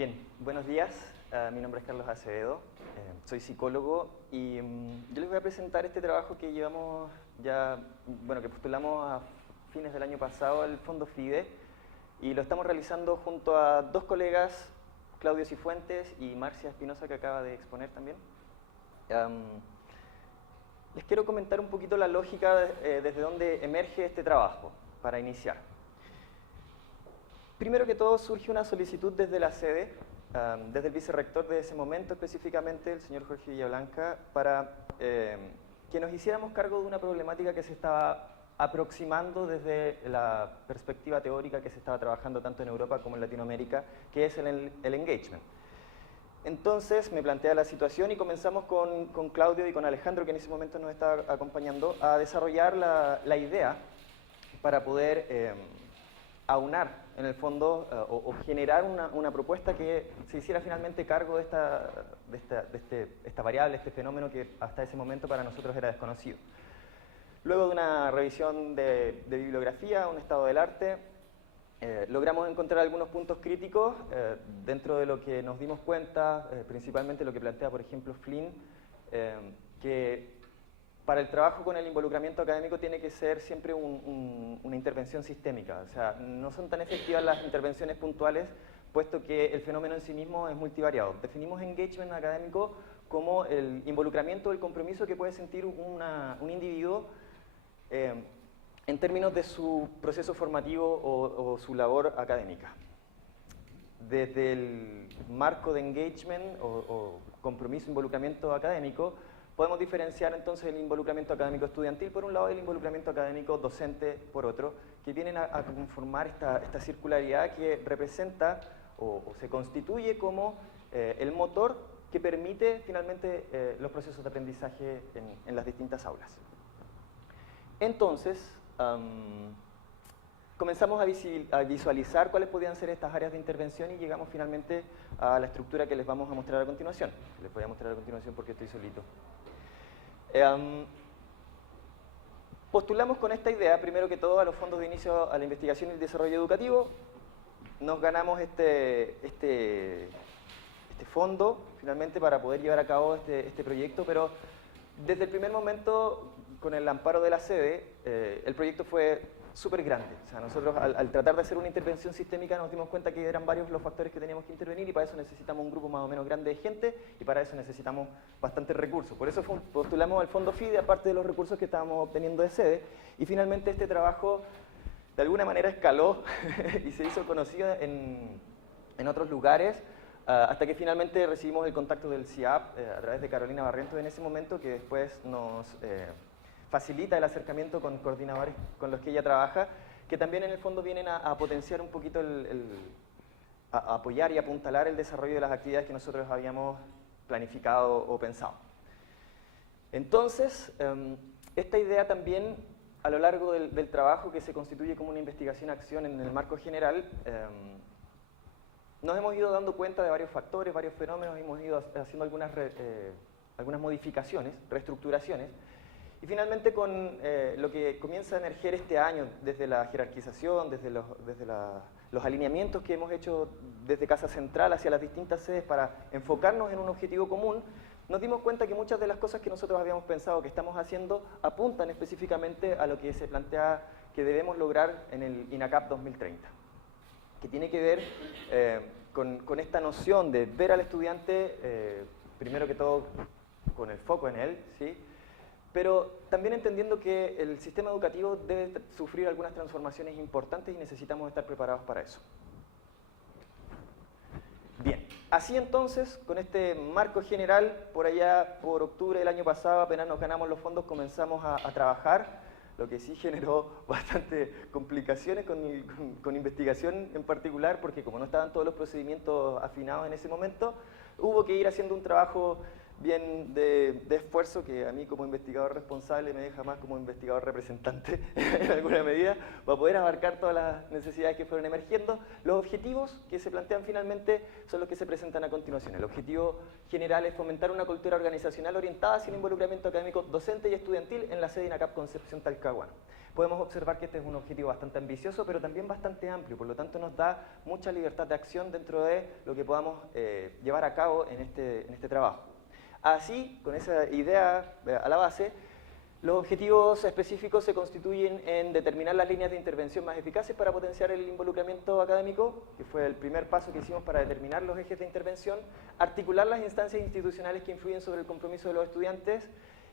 Bien, buenos días. Mi nombre es Carlos Acevedo, soy psicólogo y yo les voy a presentar este trabajo que llevamos ya, que postulamos a fines del año pasado al Fondo FIDE y lo estamos realizando junto a dos colegas, Claudio Cifuentes y Marcia Espinosa, que acaba de exponer también. Les quiero comentar un poquito la lógica desde donde emerge este trabajo para iniciar. Primero que todo surge una solicitud desde la sede, desde el vicerrector de ese momento específicamente, el señor Jorge Villablanca, para que nos hiciéramos cargo de una problemática que se estaba aproximando desde la perspectiva teórica que se estaba trabajando tanto en Europa como en Latinoamérica, que es el engagement. Entonces me plantea la situación y comenzamos con Claudio y con Alejandro, que en ese momento nos estaba acompañando, a desarrollar la idea para poder aunar en el fondo o generar una propuesta que se hiciera finalmente cargo de esta variable, este fenómeno que hasta ese momento para nosotros era desconocido. Luego de una revisión de bibliografía, un estado del arte, logramos encontrar algunos puntos críticos dentro de lo que nos dimos cuenta, principalmente lo que plantea, por ejemplo, Flynn, que para el trabajo con el involucramiento académico tiene que ser siempre una intervención sistémica. O sea, no son tan efectivas las intervenciones puntuales, puesto que el fenómeno en sí mismo es multivariado. Definimos engagement académico como el involucramiento, el compromiso que puede sentir un individuo en términos de su proceso formativo o su labor académica. Desde el marco de engagement o compromiso, involucramiento académico, podemos diferenciar entonces el involucramiento académico estudiantil por un lado y el involucramiento académico docente por otro, que vienen a conformar esta circularidad que representa o se constituye como el motor que permite finalmente los procesos de aprendizaje en las distintas aulas. Entonces, comenzamos a visualizar cuáles podían ser estas áreas de intervención y llegamos finalmente a la estructura que les vamos a mostrar a continuación. Les voy a mostrar a continuación porque estoy solito. Postulamos con esta idea, primero que todo, a los fondos de inicio a la investigación y el desarrollo educativo. Nos ganamos este fondo, finalmente, para poder llevar a cabo este proyecto, pero desde el primer momento, con el amparo de la sede, el proyecto fue súper grande. O sea, nosotros al tratar de hacer una intervención sistémica nos dimos cuenta que eran varios los factores que teníamos que intervenir y para eso necesitamos un grupo más o menos grande de gente y para eso necesitamos bastantes recursos. Por eso postulamos al Fondo FIDE, aparte de los recursos que estábamos obteniendo de sede, y finalmente este trabajo de alguna manera escaló y se hizo conocido en otros lugares, hasta que finalmente recibimos el contacto del CIAP a través de Carolina Barrientos en ese momento, que después nos facilita el acercamiento con coordinadores con los que ella trabaja, que también en el fondo vienen a potenciar un poquito, a apoyar y apuntalar el desarrollo de las actividades que nosotros habíamos planificado o pensado. Entonces, esta idea también, a lo largo del trabajo que se constituye como una investigación-acción en el marco general, nos hemos ido dando cuenta de varios factores, varios fenómenos, hemos ido haciendo algunas modificaciones, reestructuraciones, y finalmente con lo que comienza a emerger este año, desde la jerarquización, desde los alineamientos que hemos hecho desde Casa Central hacia las distintas sedes para enfocarnos en un objetivo común, nos dimos cuenta que muchas de las cosas que nosotros habíamos pensado que estamos haciendo apuntan específicamente a lo que se plantea que debemos lograr en el INACAP 2030, que tiene que ver con esta noción de ver al estudiante, primero que todo con el foco en él, ¿sí? Pero también entendiendo que el sistema educativo debe sufrir algunas transformaciones importantes y necesitamos estar preparados para eso. Bien, así entonces, con este marco general, por allá por octubre del año pasado, apenas nos ganamos los fondos, comenzamos a trabajar, lo que sí generó bastante complicaciones con investigación en particular, porque como no estaban todos los procedimientos afinados en ese momento, hubo que ir haciendo un trabajo bien de esfuerzo, que a mí como investigador responsable me deja más como investigador representante en alguna medida, para poder abarcar todas las necesidades que fueron emergiendo. Los objetivos que se plantean finalmente son los que se presentan a continuación. El objetivo general es fomentar una cultura organizacional orientada hacia el involucramiento académico docente y estudiantil en la sede INACAP Concepción Talcahuano. Podemos observar que este es un objetivo bastante ambicioso, pero también bastante amplio, por lo tanto nos da mucha libertad de acción dentro de lo que podamos llevar a cabo en este trabajo. Así, con esa idea a la base, los objetivos específicos se constituyen en determinar las líneas de intervención más eficaces para potenciar el involucramiento académico, que fue el primer paso que hicimos para determinar los ejes de intervención, articular las instancias institucionales que influyen sobre el compromiso de los estudiantes,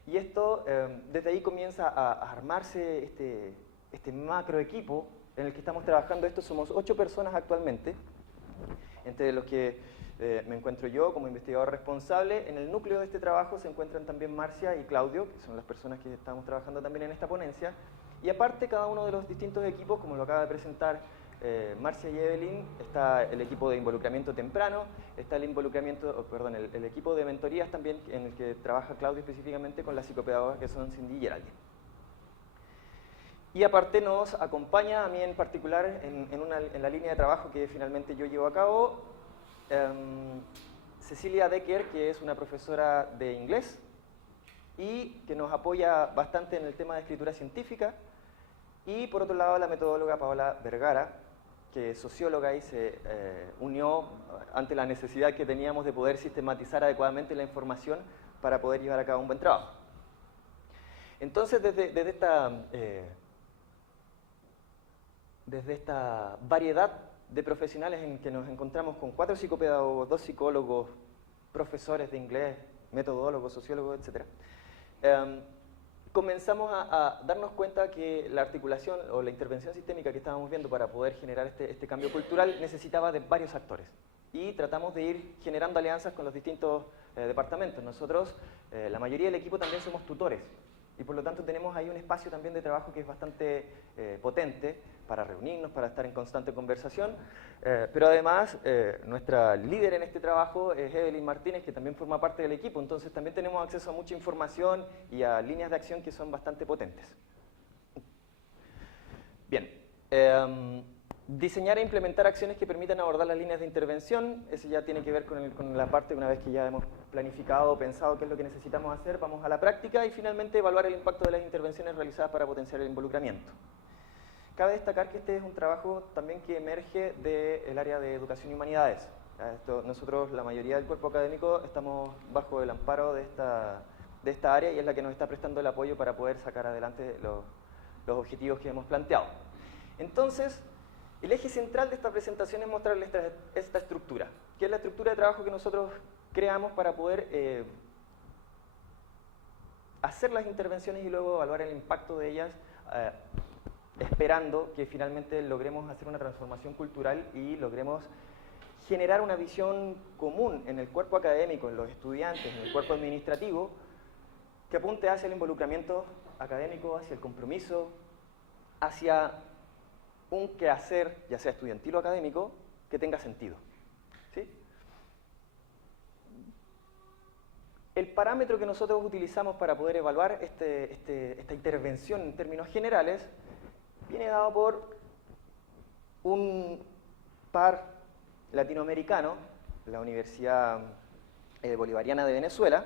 y esto, desde ahí comienza a armarse este macro equipo en el que estamos trabajando. Estos somos 8 personas actualmente, entre los que me encuentro yo como investigador responsable. En el núcleo de este trabajo se encuentran también Marcia y Claudio, que son las personas que estamos trabajando también en esta ponencia. Y aparte, cada uno de los distintos equipos, como lo acaba de presentar Marcia y Evelyn, está el equipo de involucramiento temprano, está el el equipo de mentorías también, en el que trabaja Claudio específicamente con las psicopedagogas que son Cindy y Geraldine. Y aparte nos acompaña a mí en particular en la línea de trabajo que finalmente yo llevo a cabo, Cecilia Decker, que es una profesora de inglés y que nos apoya bastante en el tema de escritura científica, y por otro lado la metodóloga Paola Vergara, que es socióloga y se unió ante la necesidad que teníamos de poder sistematizar adecuadamente la información para poder llevar a cabo un buen trabajo. Entonces, desde esta variedad de profesionales en que nos encontramos con 4 psicopedagogos, 2 psicólogos, profesores de inglés, metodólogos, sociólogos, etc., comenzamos a darnos cuenta que la articulación o la intervención sistémica que estábamos viendo para poder generar este cambio cultural necesitaba de varios actores. Y tratamos de ir generando alianzas con los distintos departamentos. Nosotros, la mayoría del equipo, también somos tutores. Y por lo tanto tenemos ahí un espacio también de trabajo que es bastante potente para reunirnos, para estar en constante conversación. Pero además, nuestra líder en este trabajo es Evelyn Martínez, que también forma parte del equipo. Entonces también tenemos acceso a mucha información y a líneas de acción que son bastante potentes. Bien. Diseñar e implementar acciones que permitan abordar las líneas de intervención. Eso ya tiene que ver con la parte, una vez que ya hemos planificado o pensado qué es lo que necesitamos hacer, vamos a la práctica. Y finalmente, evaluar el impacto de las intervenciones realizadas para potenciar el involucramiento. Cabe destacar que este es un trabajo también que emerge del área de educación y humanidades. Nosotros, la mayoría del cuerpo académico, estamos bajo el amparo de esta área, y es la que nos está prestando el apoyo para poder sacar adelante los objetivos que hemos planteado. Entonces, el eje central de esta presentación es mostrarles esta estructura, que es la estructura de trabajo que nosotros creamos para poder hacer las intervenciones y luego evaluar el impacto de ellas, esperando que finalmente logremos hacer una transformación cultural y logremos generar una visión común en el cuerpo académico, en los estudiantes, en el cuerpo administrativo, que apunte hacia el involucramiento académico, hacia el compromiso, hacia un quehacer, ya sea estudiantil o académico, que tenga sentido. ¿Sí? El parámetro que nosotros utilizamos para poder evaluar esta intervención en términos generales viene dado por un par latinoamericano, la Universidad Bolivariana de Venezuela,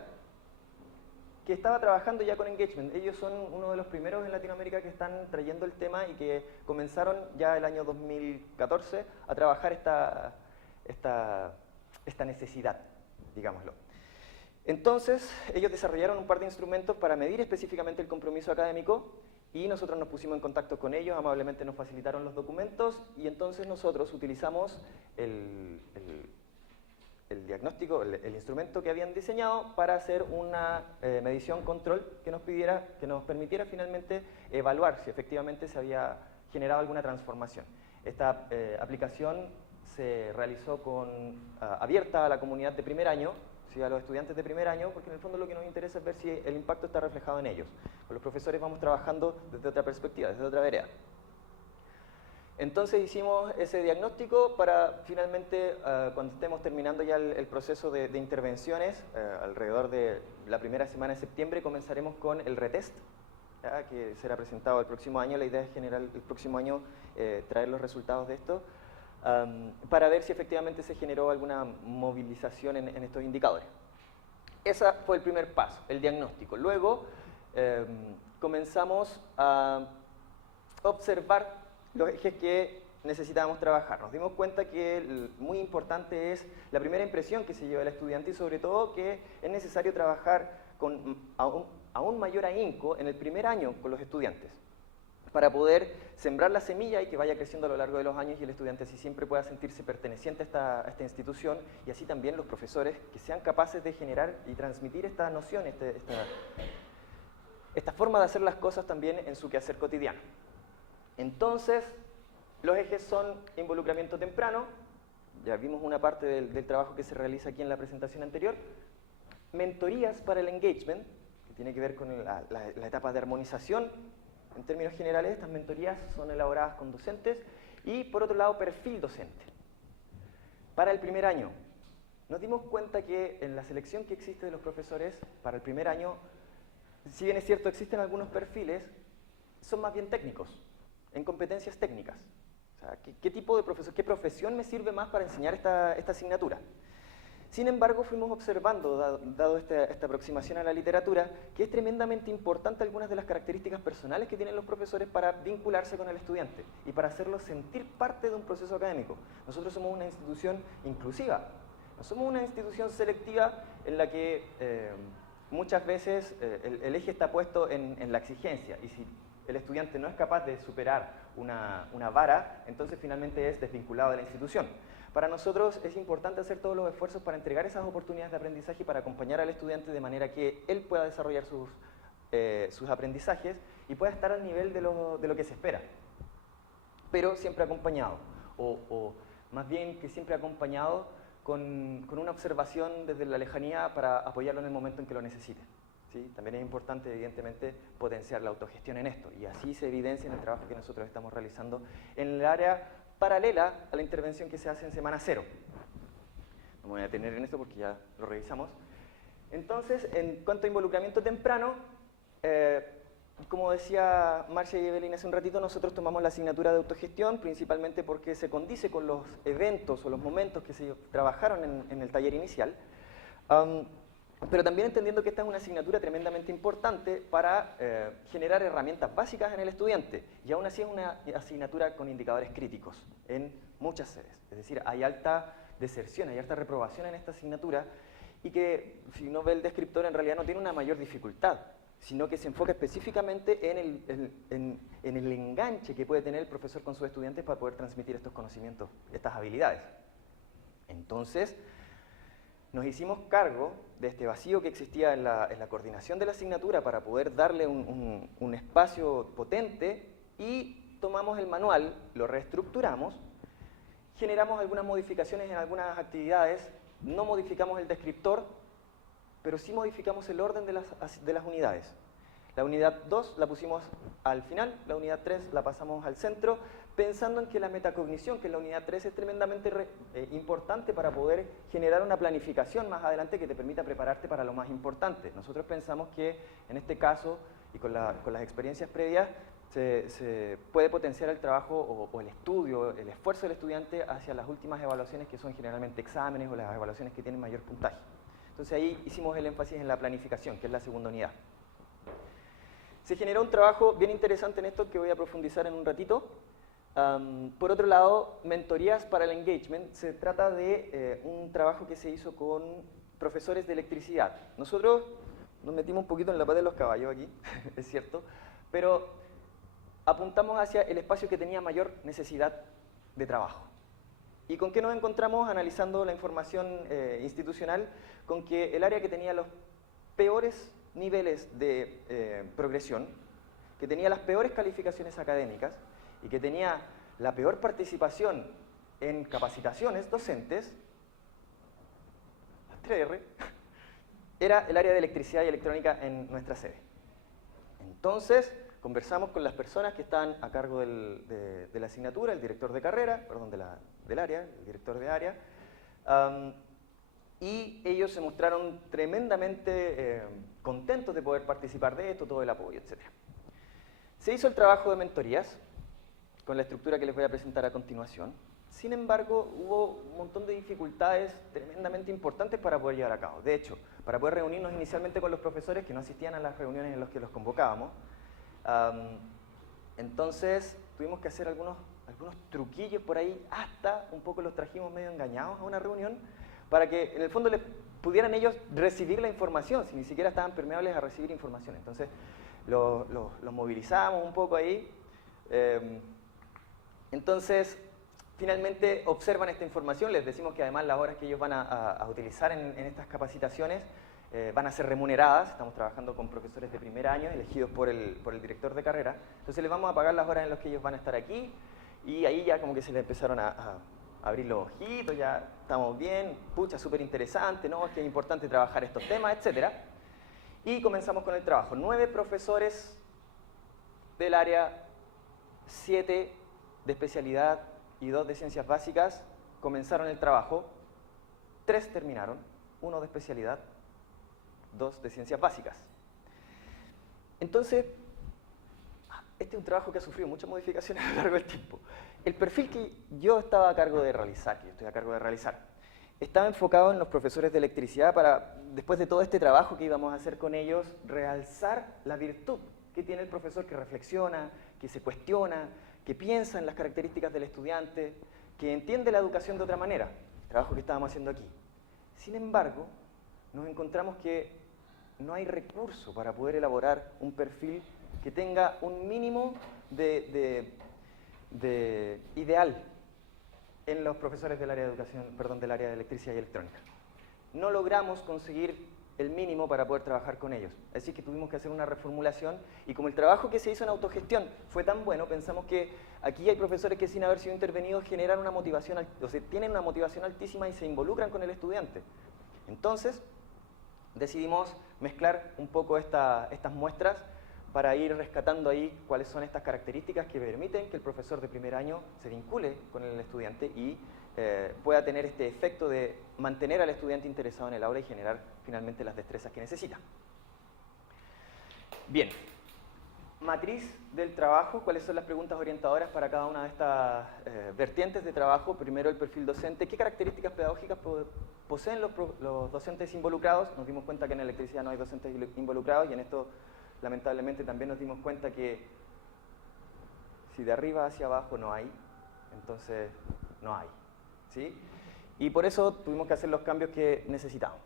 que estaba trabajando ya con engagement. Ellos son uno de los primeros en Latinoamérica que están trayendo el tema y que comenzaron ya el año 2014 a trabajar esta necesidad, digámoslo. Entonces, ellos desarrollaron un par de instrumentos para medir específicamente el compromiso académico, y nosotros nos pusimos en contacto con ellos, amablemente nos facilitaron los documentos, y entonces nosotros utilizamos el diagnóstico, el instrumento que habían diseñado para hacer una medición control que nos permitiera finalmente evaluar si efectivamente se había generado alguna transformación. Esta aplicación se realizó abierta a la comunidad de primer año, ¿sí? A los estudiantes de primer año, porque en el fondo lo que nos interesa es ver si el impacto está reflejado en ellos. Con los profesores vamos trabajando desde otra perspectiva, desde otra vereda. Entonces hicimos ese diagnóstico para finalmente, cuando estemos terminando ya el proceso de intervenciones, alrededor de la primera semana de septiembre comenzaremos con el retest, ¿ya? Que será presentado el próximo año. La idea es generar el próximo año traer los resultados de esto para ver si efectivamente se generó alguna movilización en estos indicadores. Ese fue el primer paso, el diagnóstico. Luego comenzamos a observar los ejes que necesitábamos trabajar. Nos dimos cuenta que muy importante es la primera impresión que se lleva el estudiante y sobre todo que es necesario trabajar con aún mayor ahínco en el primer año con los estudiantes para poder sembrar la semilla y que vaya creciendo a lo largo de los años y el estudiante así siempre pueda sentirse perteneciente a esta institución y así también los profesores que sean capaces de generar y transmitir esta noción, esta forma de hacer las cosas también en su quehacer cotidiano. Entonces, los ejes son involucramiento temprano, ya vimos una parte del trabajo que se realiza aquí en la presentación anterior, mentorías para el engagement, que tiene que ver con la etapa de armonización. En términos generales, estas mentorías son elaboradas con docentes y, por otro lado, perfil docente. Para el primer año, nos dimos cuenta que en la selección que existe de los profesores, para el primer año, si bien es cierto, existen algunos perfiles, son más bien técnicos, en competencias técnicas. O sea, ¿qué tipo de profesor, qué profesión me sirve más para enseñar esta asignatura? Sin embargo, fuimos observando, dado esta aproximación a la literatura, que es tremendamente importante algunas de las características personales que tienen los profesores para vincularse con el estudiante y para hacerlo sentir parte de un proceso académico. Nosotros somos una institución inclusiva, no somos una institución selectiva en la que muchas veces el eje está puesto en la exigencia y si el estudiante no es capaz de superar una vara, entonces finalmente es desvinculado de la institución. Para nosotros es importante hacer todos los esfuerzos para entregar esas oportunidades de aprendizaje y para acompañar al estudiante de manera que él pueda desarrollar sus aprendizajes y pueda estar al nivel de lo que se espera, pero siempre acompañado, o más bien que siempre acompañado con una observación desde la lejanía para apoyarlo en el momento en que lo necesite. ¿Sí? También es importante, evidentemente, potenciar la autogestión en esto, y así se evidencia en el trabajo que nosotros estamos realizando en el área paralela a la intervención que se hace en semana 0. No me voy a detener en esto porque ya lo revisamos. Entonces, en cuanto a involucramiento temprano, como decía Marcia y Evelyn hace un ratito, nosotros tomamos la asignatura de autogestión, principalmente porque se condice con los eventos o los momentos que se trabajaron en el taller inicial. Pero también entendiendo que esta es una asignatura tremendamente importante para generar herramientas básicas en el estudiante, y aún así es una asignatura con indicadores críticos en muchas sedes. Es decir, hay alta deserción, hay alta reprobación en esta asignatura, y que, si uno ve el descriptor, en realidad no tiene una mayor dificultad, sino que se enfoca específicamente en el enganche que puede tener el profesor con sus estudiantes para poder transmitir estos conocimientos, estas habilidades. Entonces, nos hicimos cargo de este vacío que existía en la coordinación de la asignatura para poder darle un espacio potente y tomamos el manual, lo reestructuramos, generamos algunas modificaciones en algunas actividades, no modificamos el descriptor, pero sí modificamos el orden de las unidades. La unidad 2 la pusimos al final, la unidad 3 la pasamos al centro, pensando en que la metacognición, que es la unidad 3, es tremendamente importante para poder generar una planificación más adelante que te permita prepararte para lo más importante. Nosotros pensamos que en este caso, y con las experiencias previas, se puede potenciar el trabajo o el estudio, el esfuerzo del estudiante hacia las últimas evaluaciones, que son generalmente exámenes o las evaluaciones que tienen mayor puntaje. Entonces ahí hicimos el énfasis en la planificación, que es la segunda unidad. Se generó un trabajo bien interesante en esto que voy a profundizar en un ratito. Por otro lado, mentorías para el engagement. Se trata de un trabajo que se hizo con profesores de electricidad. Nosotros nos metimos un poquito en la pata de los caballos aquí, es cierto, pero apuntamos hacia el espacio que tenía mayor necesidad de trabajo. ¿Y con qué nos encontramos analizando la información institucional? Con que el área que tenía los peores niveles de progresión, que tenía las peores calificaciones académicas y que tenía la peor participación en capacitaciones docentes, las 3R, era el área de electricidad y electrónica en nuestra sede. Entonces, conversamos con las personas que están a cargo de la asignatura, el director de carrera, perdón, del área, el director de área, y ellos se mostraron tremendamente contentos de poder participar de esto, todo el apoyo, etc. Se hizo el trabajo de mentorías, con la estructura que les voy a presentar a continuación. Sin embargo, hubo un montón de dificultades tremendamente importantes para poder llevar a cabo. De hecho, para poder reunirnos inicialmente con los profesores que no asistían a las reuniones en las que los convocábamos, entonces tuvimos que hacer algunos truquillos por ahí, hasta un poco los trajimos medio engañados a una reunión, para que en el fondo les pudieran ellos recibir la información, si ni siquiera estaban permeables a recibir información. Entonces los movilizamos un poco ahí. Entonces, finalmente observan esta información, les decimos que además las horas que ellos van a utilizar en estas capacitaciones van a ser remuneradas. Estamos trabajando con profesores de primer año elegidos por el director de carrera. Entonces les vamos a pagar las horas en las que ellos van a estar aquí, y ahí ya como que se les empezaron a abrir los ojitos, ya estamos bien, pucha, súper interesante, ¿no? Es que es importante trabajar estos temas, etc. Y comenzamos con el trabajo. 9 profesores del área, 7 de especialidad y 2 de ciencias básicas comenzaron el trabajo. 3 terminaron, 1 de especialidad, 2 de ciencias básicas. Entonces, este es un trabajo que ha sufrido muchas modificaciones a lo largo del tiempo. El perfil que yo estaba a cargo de realizar, estaba enfocado en los profesores de electricidad para, después de todo este trabajo que íbamos a hacer con ellos, realzar la virtud que tiene el profesor que reflexiona, que se cuestiona, que piensa en las características del estudiante, que entiende la educación de otra manera, el trabajo que estábamos haciendo aquí. Sin embargo, nos encontramos que no hay recurso para poder elaborar un perfil que tenga un mínimo de ideal en los profesores del área de educación, perdón, del área de electricidad y electrónica. No logramos conseguir el mínimo para poder trabajar con ellos. Así que tuvimos que hacer una reformulación, y como el trabajo que se hizo en autogestión fue tan bueno, pensamos que aquí hay profesores que, sin haber sido intervenidos, generan una motivación, o sea, tienen una motivación altísima y se involucran con el estudiante. Entonces, decidimos mezclar un poco estas muestras para ir rescatando ahí cuáles son estas características que permiten que el profesor de primer año se vincule con el estudiante y pueda tener este efecto de mantener al estudiante interesado en el aula y generar finalmente las destrezas que necesita. Bien, matriz del trabajo, ¿cuáles son las preguntas orientadoras para cada una de estas vertientes de trabajo? Primero, el perfil docente. ¿Qué características pedagógicas poseen los docentes involucrados? Nos dimos cuenta que en electricidad no hay docentes involucrados, y en esto lamentablemente también nos dimos cuenta que si de arriba hacia abajo no hay, entonces no hay, ¿sí? Y por eso tuvimos que hacer los cambios que necesitamos.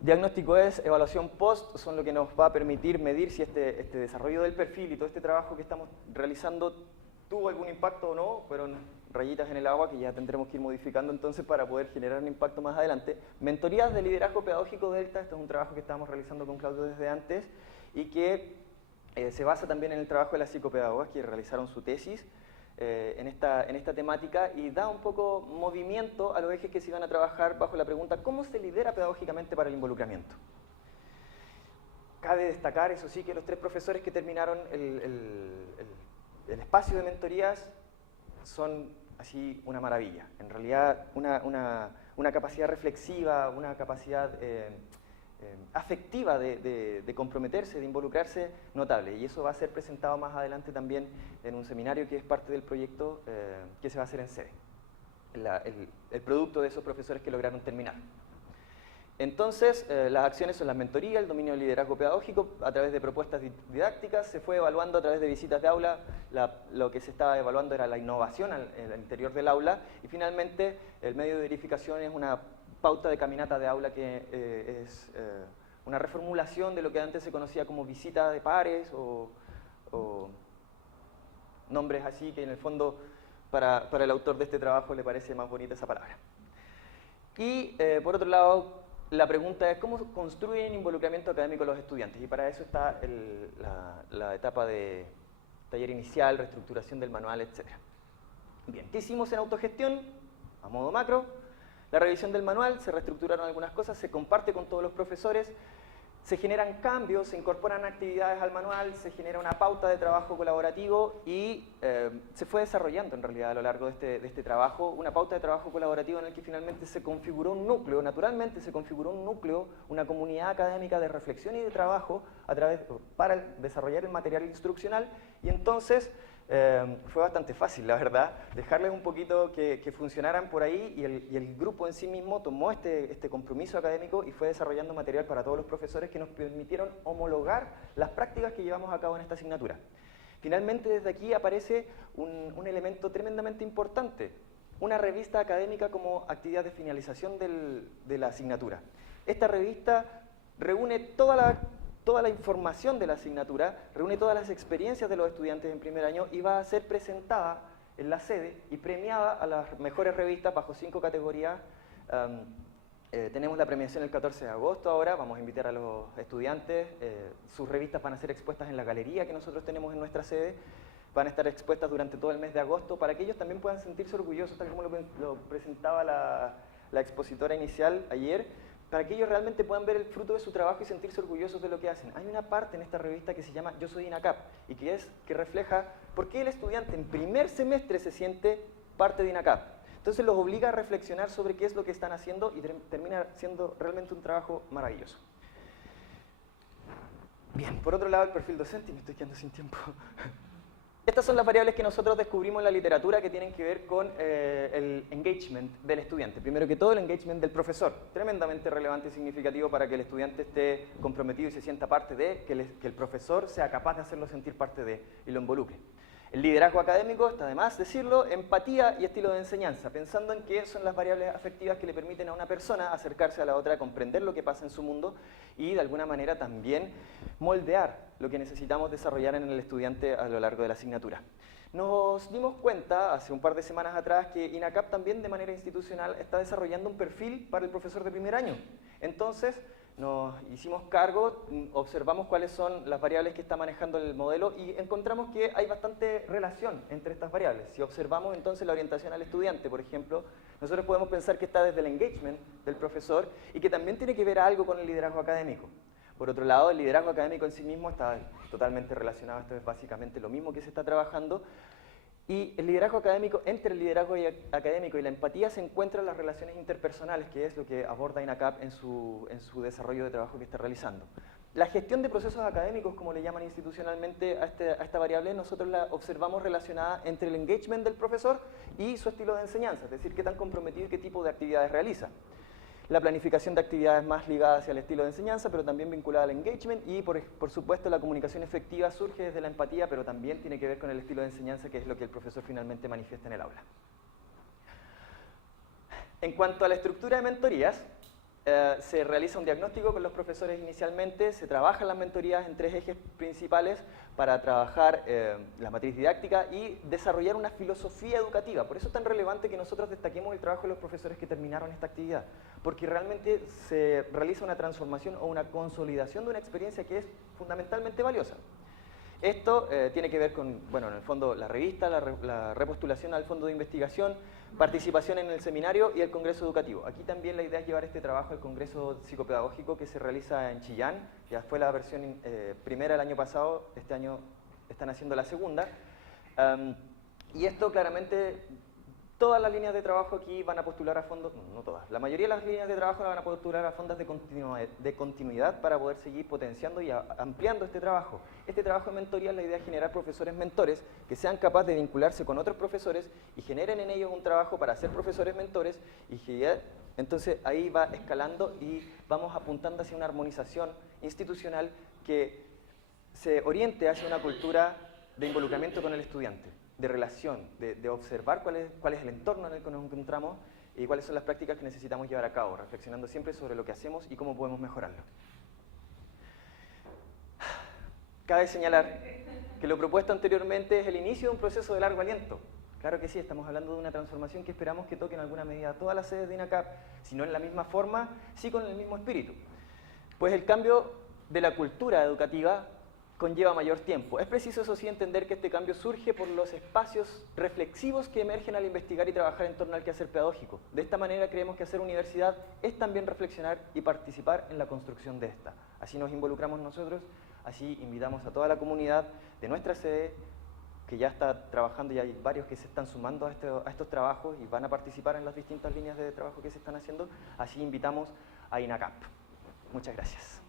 Diagnóstico es, evaluación post, son lo que nos va a permitir medir si este desarrollo del perfil y todo este trabajo que estamos realizando tuvo algún impacto o no. Fueron rayitas en el agua que ya tendremos que ir modificando entonces para poder generar un impacto más adelante. Mentorías de liderazgo pedagógico Delta, esto es un trabajo que estamos realizando con Claudio desde antes y que se basa también en el trabajo de las psicopedagogas que realizaron su tesis en esta temática, y da un poco movimiento a los ejes que se iban a trabajar bajo la pregunta ¿cómo se lidera pedagógicamente para el involucramiento? Cabe destacar, eso sí, que los 3 profesores que terminaron el espacio de mentorías son así una maravilla. En realidad, una capacidad reflexiva, una capacidad afectiva de comprometerse, de involucrarse, notable. Y eso va a ser presentado más adelante también en un seminario que es parte del proyecto que se va a hacer en sede. El producto de esos profesores que lograron terminar. Entonces, las acciones son las mentorías, el dominio del liderazgo pedagógico a través de propuestas didácticas, se fue evaluando a través de visitas de aula, lo que se estaba evaluando era la innovación al interior del aula, y finalmente el medio de verificación es una pauta de caminata de aula que es una reformulación de lo que antes se conocía como visita de pares o nombres así que en el fondo para el autor de este trabajo le parece más bonita esa palabra. Y por otro lado, la pregunta es ¿cómo construyen involucramiento académico los estudiantes? Y para eso está la etapa de taller inicial, reestructuración del manual, etc. Bien, ¿qué hicimos en autogestión? A modo macro, la revisión del manual, se reestructuraron algunas cosas, se comparte con todos los profesores, Se generan cambios, se incorporan actividades al manual, se genera una pauta de trabajo colaborativo y se fue desarrollando en realidad a lo largo de este trabajo una pauta de trabajo colaborativo en el que finalmente se configuró un núcleo, naturalmente se configuró un núcleo, una comunidad académica de reflexión y de trabajo para desarrollar el material instruccional y entonces fue bastante fácil, la verdad, dejarles un poquito que funcionaran por ahí y el grupo en sí mismo tomó este compromiso académico y fue desarrollando material para todos los profesores que nos permitieron homologar las prácticas que llevamos a cabo en esta asignatura. Finalmente, desde aquí aparece un elemento tremendamente importante, una revista académica como actividad de finalización de la asignatura. Esta revista reúne toda la información de la asignatura, reúne todas las experiencias de los estudiantes en primer año y va a ser presentada en la sede y premiada a las mejores revistas bajo 5 categorías. Tenemos la premiación el 14 de agosto ahora, vamos a invitar a los estudiantes, sus revistas van a ser expuestas en la galería que nosotros tenemos en nuestra sede, van a estar expuestas durante todo el mes de agosto para que ellos también puedan sentirse orgullosos, tal como lo presentaba la expositora inicial ayer, para que ellos realmente puedan ver el fruto de su trabajo y sentirse orgullosos de lo que hacen. Hay una parte en esta revista que se llama Yo soy INACAP y que refleja por qué el estudiante en primer semestre se siente parte de INACAP. Entonces los obliga a reflexionar sobre qué es lo que están haciendo y termina siendo realmente un trabajo maravilloso. Bien, por otro lado el perfil docente, y me estoy quedando sin tiempo. Estas son las variables que nosotros descubrimos en la literatura que tienen que ver con el engagement del estudiante. Primero que todo, el engagement del profesor. Tremendamente relevante y significativo para que el estudiante esté comprometido y se sienta parte de, que el profesor sea capaz de hacerlo sentir parte de y lo involucre. El liderazgo académico, está de más decirlo, empatía y estilo de enseñanza, pensando en que son las variables afectivas que le permiten a una persona acercarse a la otra, comprender lo que pasa en su mundo y de alguna manera también moldear lo que necesitamos desarrollar en el estudiante a lo largo de la asignatura. Nos dimos cuenta hace un par de semanas atrás que INACAP también de manera institucional está desarrollando un perfil para el profesor de primer año. Entonces, nos hicimos cargo, observamos cuáles son las variables que está manejando el modelo y encontramos que hay bastante relación entre estas variables. Si observamos entonces la orientación al estudiante, por ejemplo, nosotros podemos pensar que está desde el engagement del profesor y que también tiene que ver algo con el liderazgo académico. Por otro lado, el liderazgo académico en sí mismo está totalmente relacionado, esto es básicamente lo mismo que se está trabajando, y el liderazgo académico, entre el liderazgo académico y la empatía se encuentran las relaciones interpersonales, que es lo que aborda INACAP en su desarrollo de trabajo que está realizando. La gestión de procesos académicos, como le llaman institucionalmente a esta variable, nosotros la observamos relacionada entre el engagement del profesor y su estilo de enseñanza, es decir, qué tan comprometido y qué tipo de actividades realiza. La planificación de actividades más ligadas hacia el estilo de enseñanza, pero también vinculada al engagement y, por supuesto, la comunicación efectiva surge desde la empatía, pero también tiene que ver con el estilo de enseñanza, que es lo que el profesor finalmente manifiesta en el aula. En cuanto a la estructura de mentorías, se realiza un diagnóstico con los profesores inicialmente, se trabajan las mentorías en 3 ejes principales para trabajar la matriz didáctica y desarrollar una filosofía educativa. Por eso es tan relevante que nosotros destaquemos el trabajo de los profesores que terminaron esta actividad, porque realmente se realiza una transformación o una consolidación de una experiencia que es fundamentalmente valiosa. Esto tiene que ver con, bueno, en el fondo, la revista, la repostulación al fondo de investigación, participación en el seminario y el congreso educativo. Aquí también la idea es llevar este trabajo al congreso psicopedagógico que se realiza en Chillán. Ya fue la versión primera el año pasado, este año están haciendo la segunda. Y esto claramente, todas las líneas de trabajo aquí van a postular a fondos, no todas, la mayoría de las líneas de trabajo van a postular a fondos de continuidad para poder seguir potenciando y ampliando este trabajo. Este trabajo de mentoría, la idea es generar profesores mentores que sean capaces de vincularse con otros profesores y generen en ellos un trabajo para ser profesores mentores y entonces ahí va escalando y vamos apuntando hacia una armonización institucional que se oriente hacia una cultura de involucramiento con el estudiante, de relación, de observar cuál es el entorno en el que nos encontramos y cuáles son las prácticas que necesitamos llevar a cabo, reflexionando siempre sobre lo que hacemos y cómo podemos mejorarlo. Cabe señalar que lo propuesto anteriormente es el inicio de un proceso de largo aliento. Claro que sí, estamos hablando de una transformación que esperamos que toque en alguna medida todas las sedes de INACAP, si no en la misma forma, sí con el mismo espíritu. Pues el cambio de la cultura educativa conlleva mayor tiempo. Es preciso, eso sí, entender que este cambio surge por los espacios reflexivos que emergen al investigar y trabajar en torno al quehacer pedagógico. De esta manera creemos que hacer universidad es también reflexionar y participar en la construcción de esta. Así nos involucramos nosotros, así invitamos a toda la comunidad de nuestra sede, que ya está trabajando y hay varios que se están sumando a estos trabajos y van a participar en las distintas líneas de trabajo que se están haciendo, así invitamos a INACAP. Muchas gracias.